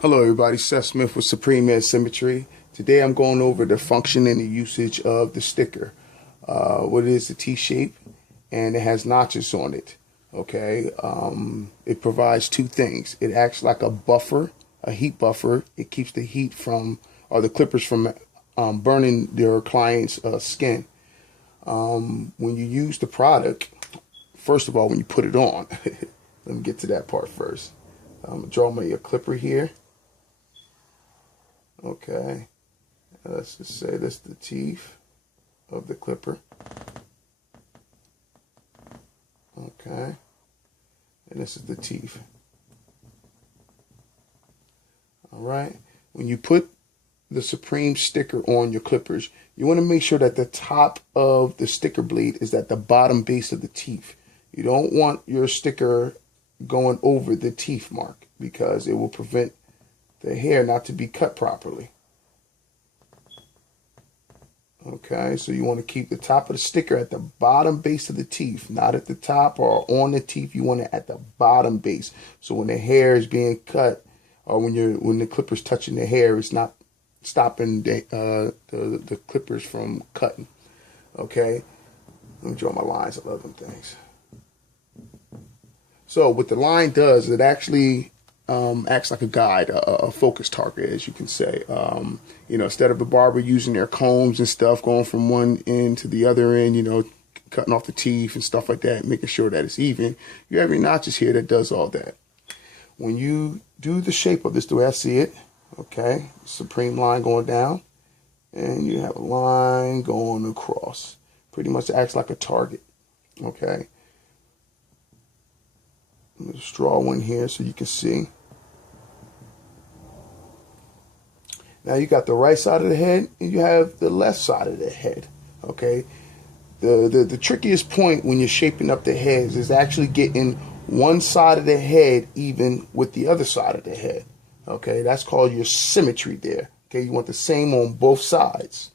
Hello everybody, Seth Smith with Supreme Ed Symmetry. Today I'm going over the function and the usage of the sticker. What it is, the T-shape, and it has notches on it. Okay, it provides two things. It acts like a buffer, a heat buffer. It keeps the heat from, or the clippers from burning their client's skin. When you use the product, first of all, when you put it on, let me get to that part first. I'm gonna draw me a clipper here. Okay, let's just say that's the teeth of the clipper. Okay, and this is the teeth. All right, when you put the Supreme sticker on your clippers, you want to make sure that the top of the sticker blade is at the bottom base of the teeth. You don't want your sticker going over the teeth mark because it will prevent the hair not to be cut properly. Okay, so you want to keep the top of the sticker at the bottom base of the teeth, not at the top or on the teeth. You want it at the bottom base. So when the hair is being cut, or when the clipper's touching the hair, it's not stopping the clippers from cutting. Okay, let me draw my lines. I love them things. So what the line does, it actually acts like a guide, a focus target, as you can say. Instead of the barber using their combs and stuff, going from one end to the other end, cutting off the teeth and stuff like that, making sure that it's even, you have your notches here that does all that. When you do the shape of this, the way I see it, okay, Supreme line going down, and you have a line going across. Pretty much acts like a target, okay. Let me just draw one here so you can see. Now you got the right side of the head and you have the left side of the head. Okay. The trickiest point when you're shaping up the heads is actually getting one side of the head even with the other side of the head. Okay, that's called your symmetry there. Okay, you want the same on both sides.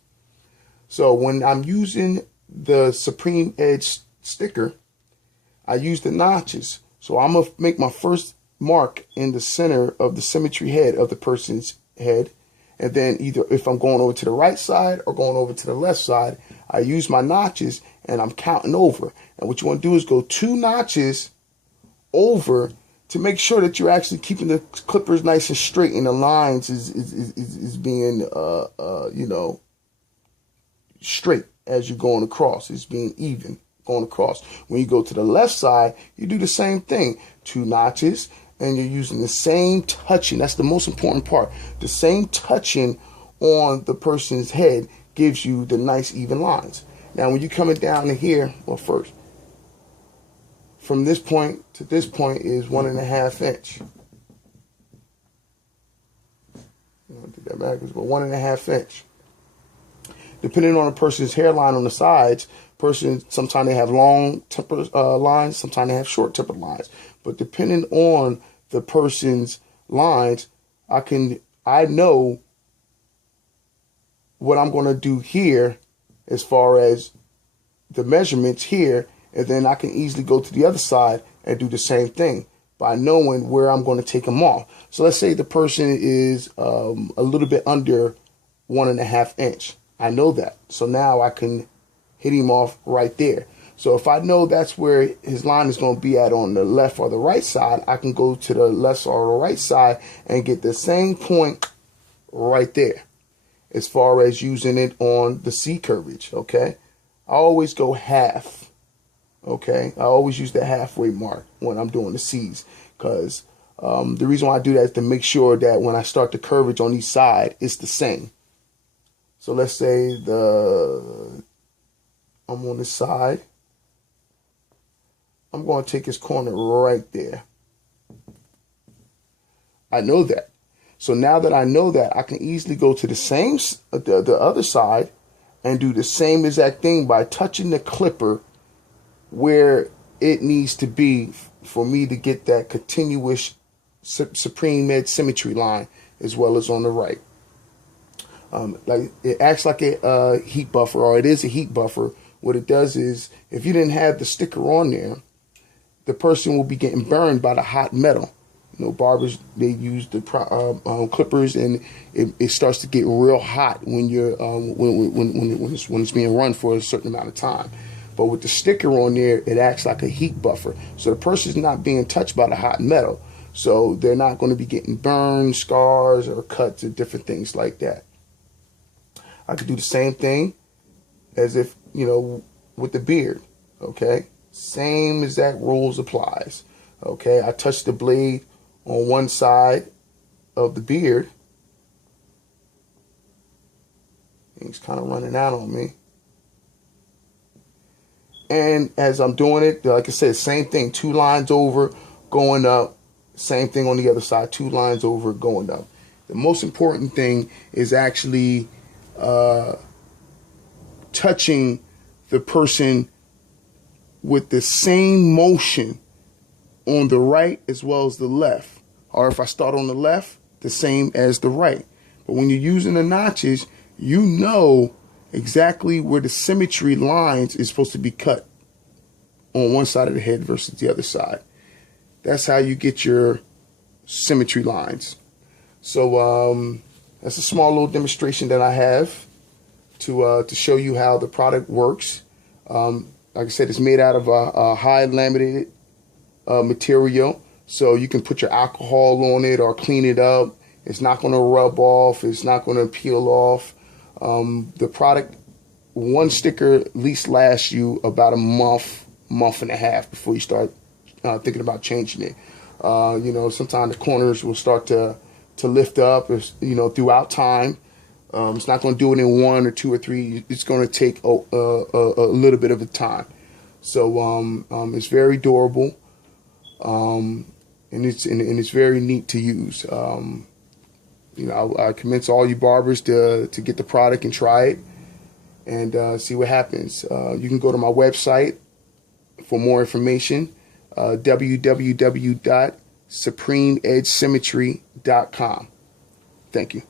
So when I'm using the Supreme Edge sticker, I use the notches. So I'm going to make my first mark in the center of the symmetry head of the person's head. And then either if I'm going over to the right side or going over to the left side, I use my notches and I'm counting over. And what you want to do is go 2 notches over to make sure that you're actually keeping the clippers nice and straight and the lines is being, straight as you're going across. It's being even going across. When you go to the left side, you do the same thing. 2 notches, and you're using the same touching. That's the most important part. The same touching on the person's head gives you the nice even lines. Now, when you're coming down to here, well, first, from this point to this point is 1.5 inch. I'm going to do that backwards, but 1.5 inch. Depending on the person's hairline on the sides, sometimes they have long temper lines, sometimes they have short tempered lines. But depending on the person's lines, I know what I'm going to do here as far as the measurements here, and then I can easily go to the other side and do the same thing by knowing where I'm going to take them off. So let's say the person is a little bit under 1.5 inch. I know that. So now I can hit him off right there. So if I know that's where his line is going to be at on the left or the right side, I can go to the left or the right side and get the same point right there as far as using it on the C curvage, okay? I always go half, okay? I always use the halfway mark when I'm doing the C's because the reason why I do that is to make sure that when I start the curvage on each side, it's the same. So let's say I'm on this side. I'm going to take his corner right there. I know that. So now that I know that, I can easily go to the other side and do the same exact thing by touching the clipper where it needs to be for me to get that continuous Supreme Edge symmetry line as well as on the right. Like it acts like a heat buffer, or it is a heat buffer. What it does is, if you didn't have the sticker on there, the person will be getting burned by the hot metal. You know, barbers, they use the clippers, and it starts to get real hot when you're when it's being run for a certain amount of time. But with the sticker on there, it acts like a heat buffer, so the person's not being touched by the hot metal, so they're not going to be getting burns, scars, or cuts, or different things like that. I could do the same thing as if, you know, with the beard. Okay, same exact rules applies. Okay, I touch the blade on one side of the beard. He's kind of running out on me. And as I'm doing it, like I said, same thing, 2 lines over, going up. Same thing on the other side, 2 lines over, going up. The most important thing is actually touching the person with the same motion on the right as well as the left. Or if I start on the left, the same as the right. But when you're using the notches, you know exactly where the symmetry lines is supposed to be cut on one side of the head versus the other side. That's how you get your symmetry lines. So that's a small little demonstration that I have to show you how the product works. Like I said, it's made out of a high laminated material, so you can put your alcohol on it or clean it up. It's not going to rub off. It's not going to peel off. The product, one sticker at least lasts you about a month and a half before you start thinking about changing it. You know, sometimes the corners will start to lift up, you know, throughout time. It's not going to do it in 1 or 2 or 3. It's going to take a little bit of a time. So it's very durable, and it's very neat to use. You know, I commend all you barbers to get the product and try it and see what happens. You can go to my website for more information, www.supremeedgesymmetry.com. Thank you.